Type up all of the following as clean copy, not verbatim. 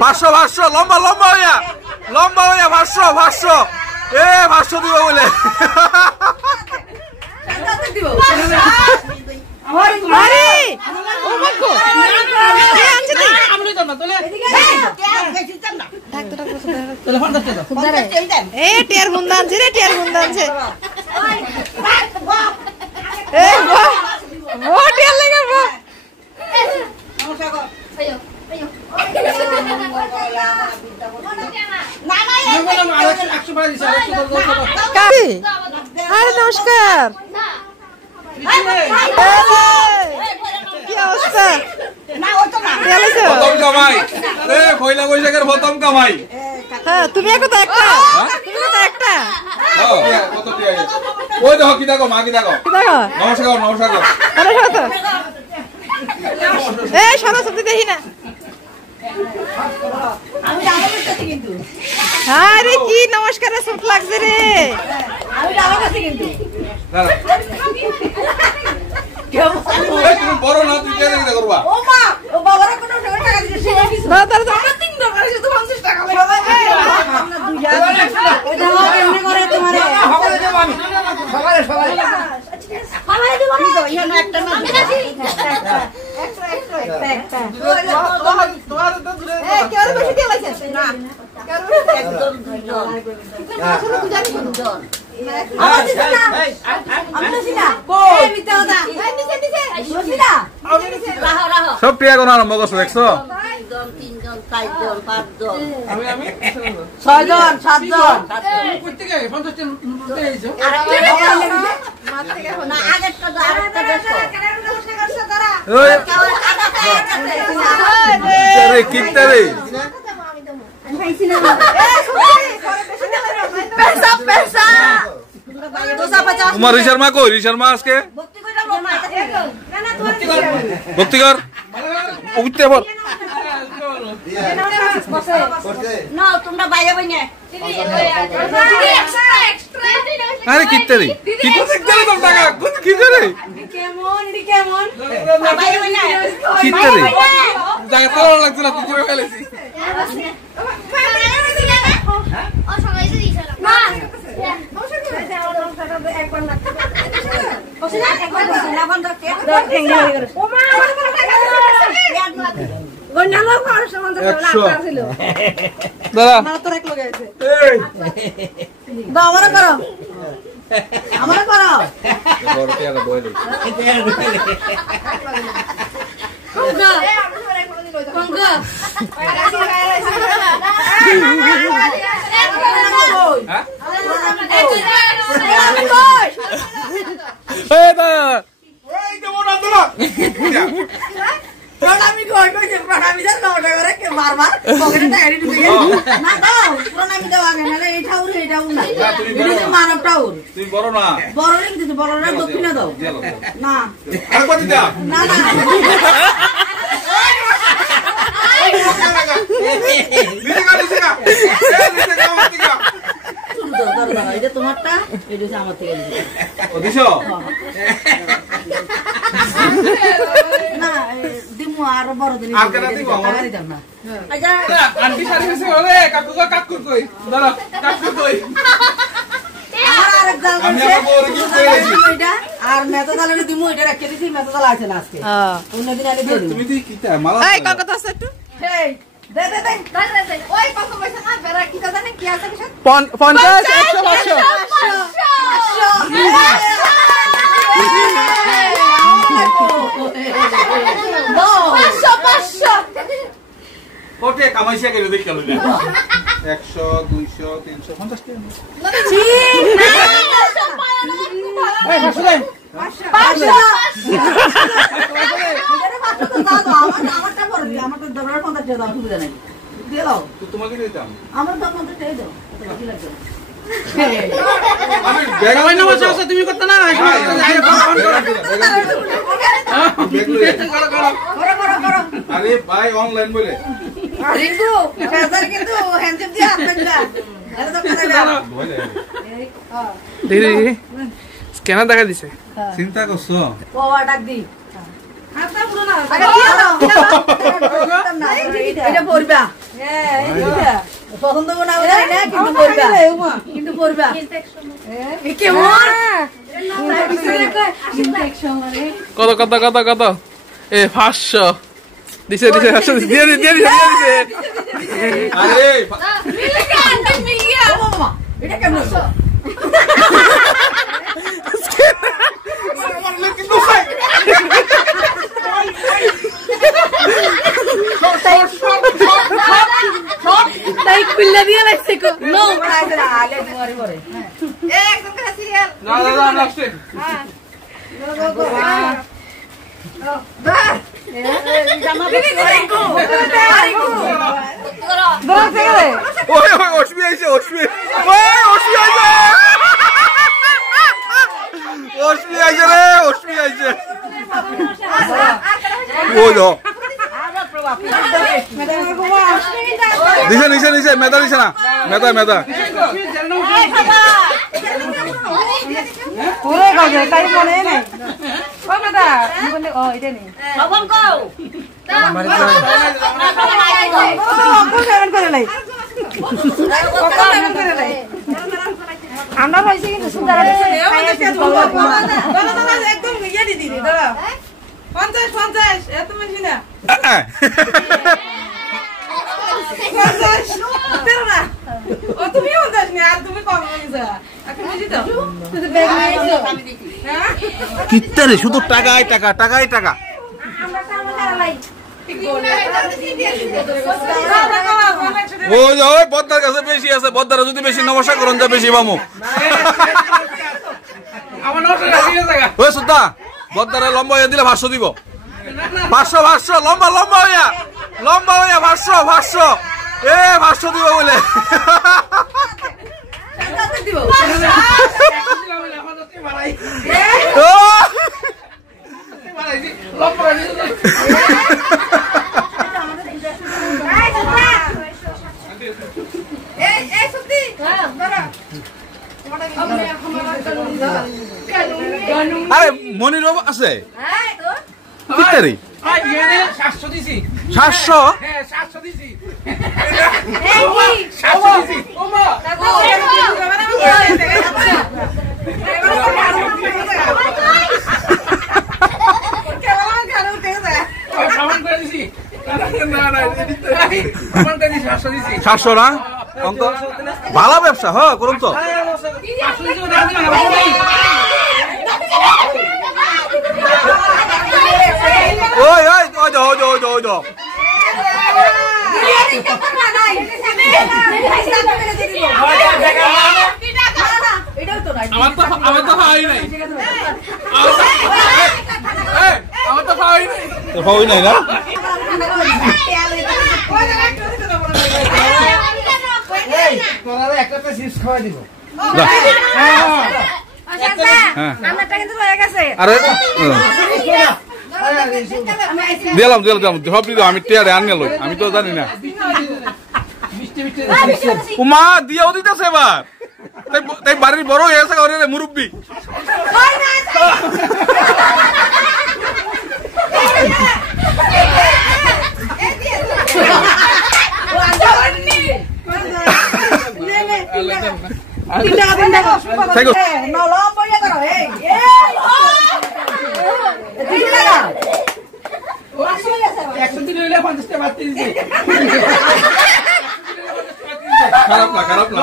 500 500 লম্বা লম্বা হইয়া 500 এ 500 দিব বলে আরে ও মাগো কে আনছে তুই আমলি তো না তোলে তোলে ফোন করতে দাও এ টিয়ার গুন্দা আনছে রে টিয়ার গুন্দা আনছে এ বাহ ও টিয়ার লাগা বাহ নমস্কার আয়ো আয়ো না না আরে নমস্কার কি অবস্থা না ও তো না প্রথম কামাই এ পয়লা বৈশাখের প্রথম কামাই হ্যাঁ তুমি একটা কত টিয়া ওই দেখো কি দেখো মা কি দেখো নমস্কার আরে শত এই সরস্বতী দেখি না আমি ডাবা করতেছি কিন্তু আরে কি নমস্কারে সুট লাগছে রে আমি ডাবা করতেছি কিন্তু তুমি বড় না তুই কে দেখে করবা ও মা ও বাবারে কোন টাকা দিছে না তার তো আমার 3 টাকা আছে তো 50 টাকা সবাই আমরা দুই জায়গা ওই দাও এমনি করে তোমারে সবাই দেব আমি সবাই আমারে দিব না তো ইয়া না একটা না একটা তোমার তো দূরে এ কেউ বেশি দিয়ে লাইছে না কেউ একদম দুইজন আসলে তুই জানিস দুইজন আমার দিছ না আমি তো সিনা কই মিটা দা এই নিচে বসিনা রাহো সব টিয়া কোন আরম্ভ করছো দেখছো 2 জন 3 জন 4 জন 5 জন আমি 6 জন 7 জন কইতে গে 50 জন নুতে আইছো না আগেরটা তো আরেকটা দেখো ওই আরে কিতে রে पैसा তোমার রিশর্মা কই রিশর্মা আজকে ভক্তি কর উঠতে বল না তোমরা বাইরে বইনে আরে কিতে রে কিতে দেখতে রে তোর টাকা কিতে রে কেমন বাইরে বইনে কিতে রে জায়গা তো লাগছে না তুই করে ফেলেছিস প্রণামী কই কইছে প্রণামী দাও না করে কে বারবার পকেটে টাইরি ঢুকে না দাও প্রণামী দাও আগে না এই ঠাউর এটাও না এটা মানব ঠাউর তুই বড় না বড় রে দিতে বড় রে দক্ষিণা দাও না আর কত দাও না না এটা তোমারটা এটা আমার থেকে ও দিছো না দিমু আর বড় দিন আর কেন দিব টাকা দিতাম না আচ্ছা আন্টি সারি হইছে ওরে কাকু কই দাঁড়া কাকু কই আর আরেক জাল আমি আমার বউরে কি কইছি এটা আর মেতো দালে দিমু এটা রাখতে দিছি মেতো দাল আছে না আজকে অন্যদিন আলে দিই তুমি তুই কিটা মালা এই কত আছে একটু এই দে ওই কত পয়সা না বেরা কি কথা নেই কি আছে কিছু 50 100 কোটে কামাইছে গেলে দেখ কেন 100 200 350 টাকা এই বসলে 500 আমারটা বড় দি আমারটা দরবার 50 টাকা দাও সুবিধা নাই দিয়ে দাও তো তোমাকে দিতাম আমার দাম 50 টাকা দাও কত লাগবে আমি বেগাই না বসে আছে তুমি করতে না করো আরে ভাই অনলাইন বলে রিঙ্কু ফেজার কিন্তু হ্যান্ডশেক দিয়ে আসবেন না আরে তো কথা না দেখি স্ক্যানার দেখা দিছে চিন্তা করছো বাবা ডাক দি হাতটা পুরো না আগে দিয়ে দাও এটা পড়বা পছন্দ না জানি না কিন্তু করবা কিন্তু করবা কেমন কত কত কত কত এ 500 দিছে দিছে 500 দিয়ে দিয়ে দিছে আরে এটা কেমন তাই পিল্লা দিয়ে লাগছে কো নো আলে মরে মরে একদম করে সিরিয়াল না না না লাস্ট হ্যাঁ ওই ওই অশ্মি আইছে অশ্মি ওই অশ্মি আইছে অশ্মি আইছে রে অশ্মি আইছে ওই দো দিছে নিছে নিছে মেদা দিছে না মেদা মেদা পুরো গাজে তাই মনে নাই ও মেদা আমি বলি ও এটা নেই খবর কও আমরা হইছে কিন্তু সুন্দর একদম ইয়ে দিদি দাঁড়া 50 50 এত বেশি না 50 না ও তুমি 50 না আর তুমি কম নিছো এখন বুঝি তো তুমি ব্যাগ নিয়েছো হ্যাঁ কিত্তারে শুধু টাকাই টাকা টাকাই টাকা আমরা সামনে লাই ওই ওই বদ্দার কাছে বেশি আছে বদ্দার যদি বেশি নমস্কার করুন যা বেশি বামু আমার নষ্ট রাখি জায়গা ওই সুদা বদ্দারে লম্বা হয়ে দিলে 500 দিব 500 500 লম্বা লম্বা হইয়া 500 500 এ 500 দিব বলে দিব ও এই সত্যি দাঁড়া আরে মনির আছে হ্যাঁ তো কিত্তারে 700 দিছি 700 হ্যাঁ 700 দিছি এই কি 700 দিছি ওমা সামান করে দিছি না না সামান করে দিছি 700 দিছি 700 না অন্ত ভালো ব্যবসা হ্যাঁ করুন তো ওই ওই ওই দো ওই দো ওই দো ওই দো আমার তো পাই নাই আমার তো পাই নাই তো পাই নাই না একটা তো চিপস খাওয়া দিব আরে দিলাম দিলাম দিলাম সব দিলাম আমি টিয়ারে আনিয়ে লই আমি তো জানি না উমা দিয়েও দিতেছে এবার তাই বাড়ির বড় হয়ে গেছে ঘরের মুরব্বী খারাপ না খারাপ না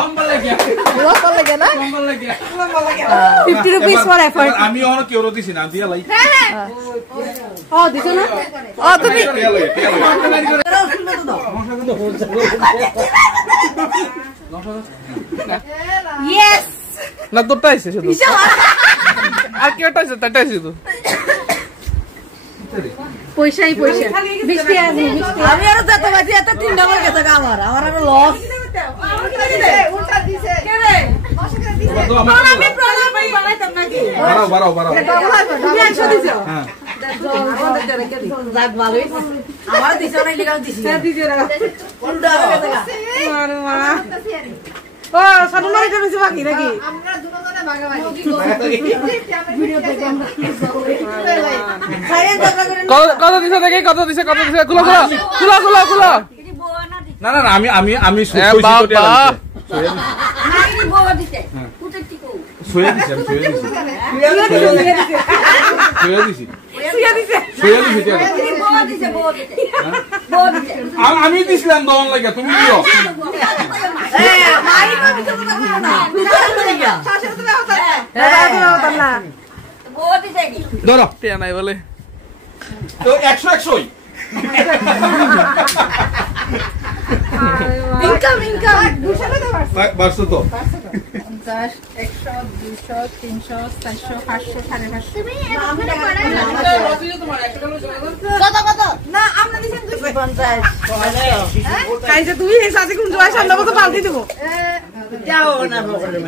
আমি অনেক কেউ দিছি না দিয়া লাই না তোরটা আইছে শুধু আর কেউটা আইছে তারটা আইছে তো পয়সাই পয়সা বৃষ্টি আছে আমি আরো যত বাজি এত 3 ডাবল গেছে আমার আমার আরো লস উল্টা দিছে কে রে আমি প্রণাম বানাইতাম নাকি বাড়াও বাড়াও বাড়াও তুমি 100 দিছো হ্যাঁ যাক ভালোই আমার দিছ না লিগাও দিছি উল্টা গেছে আরে মা ও সানুমারি তো বেশি বাকি নাকি আমরা দুজনে ভাগাভাগি ভিডিও দেখে আমরা কত দিছে দেখে কত দিছে খুলো খুলো খুলো খুলো খুলো না না না আমি আমি আমি আমি দিছিলাম দমন লাগে তুমি দিও ধরো টিয়া নাই বলে তো 100 ইনকাম ইনকাম 200 তো 50 100 200 300 400 500 550 কত কত না আমরা দিছেন 250 কাইছে তুই এই সাথে কোন জয় সামনে মতো পাল্টি দেব যাও না বকলে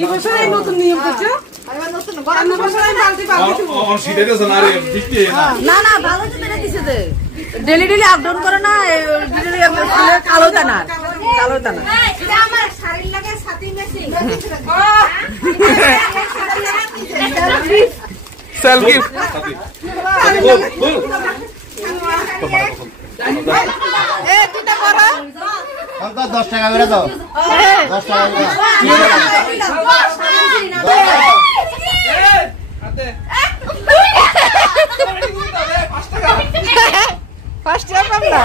এই বছর এই নতুন নিয়ম করছো আবার নতুন অন্য বছর আমি পাল্টি দেব অন সিটেতে জানারে দিতে না না না ভালো তো মেরে দিছে দে ডেলি ডেলি আপ ডাউন করে না ডেলি কালো দানা এটা আমার শাড়ির লাগে সাথে মেশিং সেলফি এ তুইটা করো অঙ্ক 10 টাকা করে দাও 10 টাকা করে ফার্স্ট টাকা পাবনা